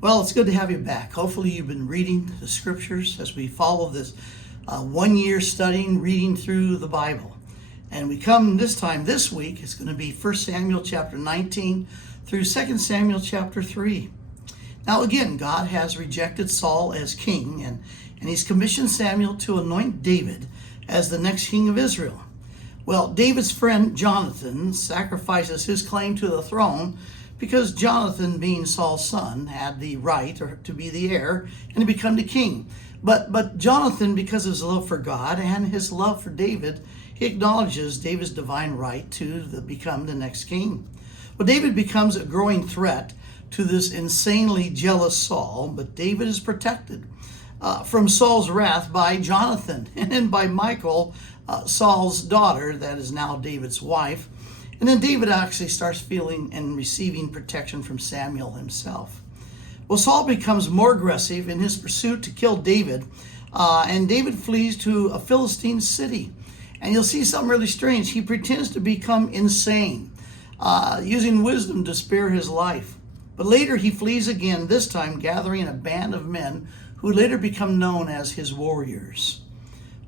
Well, it's good to have you back. Hopefully you've been reading the scriptures as we follow this 1 year studying, reading through the Bible. And we come this week, it's going to be 1 Samuel chapter 19 through 2 Samuel chapter 3. Now again, God has rejected Saul as king, and he's commissioned Samuel to anoint David as the next king of Israel. Well, David's friend Jonathan sacrifices his claim to the throne because Jonathan, being Saul's son, had the right to be the heir and to become the king. But Jonathan, because of his love for God and his love for David, he acknowledges David's divine right to become the next king. Well, David becomes a growing threat to this insanely jealous Saul, but David is protected from Saul's wrath by Jonathan and then by Michal, Saul's daughter, that is now David's wife. And then David actually starts feeling and receiving protection from Samuel himself. Well, Saul becomes more aggressive in his pursuit to kill David, and David flees to a Philistine city. And you'll see something really strange. He pretends to become insane, using wisdom to spare his life. But later he flees again, this time gathering a band of men who later become known as his warriors.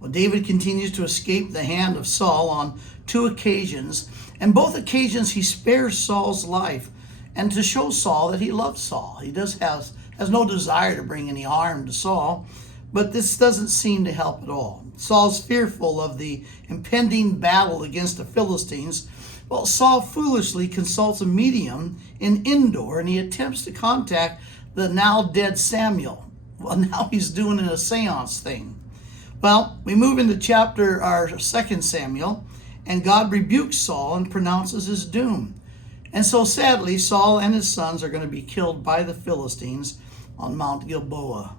Well, David continues to escape the hand of Saul on 2 occasions, and both occasions he spares Saul's life, and to show Saul that he loves Saul. He has no desire to bring any harm to Saul, but this doesn't seem to help at all. Saul's fearful of the impending battle against the Philistines. Well, Saul foolishly consults a medium in Endor, and he attempts to contact the now dead Samuel. Well, now he's doing a seance thing. Well, we move into our 2 Samuel, and God rebukes Saul and pronounces his doom. And so sadly, Saul and his sons are going to be killed by the Philistines on Mount Gilboa.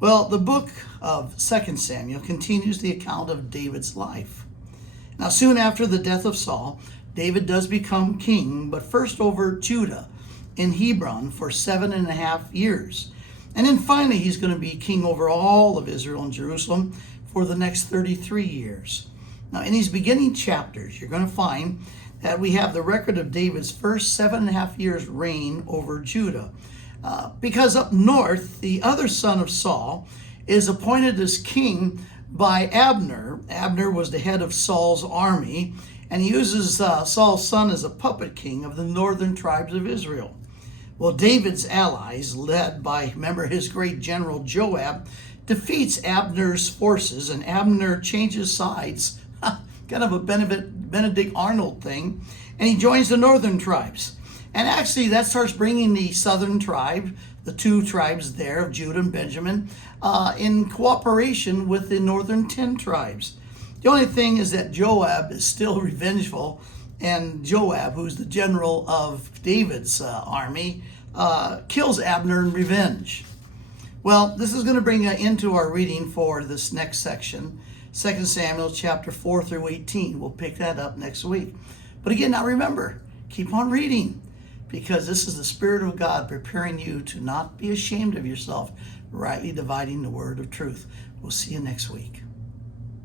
Well, the book of 2 Samuel continues the account of David's life. Now, soon after the death of Saul, David does become king, but first over Judah in Hebron for 7.5 years. And then finally, he's going to be king over all of Israel and Jerusalem for the next 33 years. Now, in these beginning chapters, you're going to find that we have the record of David's first 7.5 years reign over Judah. Because up north, the other son of Saul is appointed as king by Abner. Abner was the head of Saul's army, and he uses Saul's son as a puppet king of the northern tribes of Israel. Well, David's allies, led by, remember, his great general Joab, defeats Abner's forces, and Abner changes sides, kind of a Benedict Arnold thing, and he joins the northern tribes. And actually, that starts bringing the southern tribe, the 2 tribes there of Judah and Benjamin, in cooperation with the northern 10 tribes. The only thing is that Joab is still revengeful, and Joab, who's the general of David's army, kills Abner in revenge. Well, this is going to bring into our reading for this next section, 2 Samuel chapter 4 through 18. We'll pick that up next week. But again, now remember, keep on reading, because this is the Spirit of God preparing you to not be ashamed of yourself, rightly dividing the word of truth. We'll see you next week.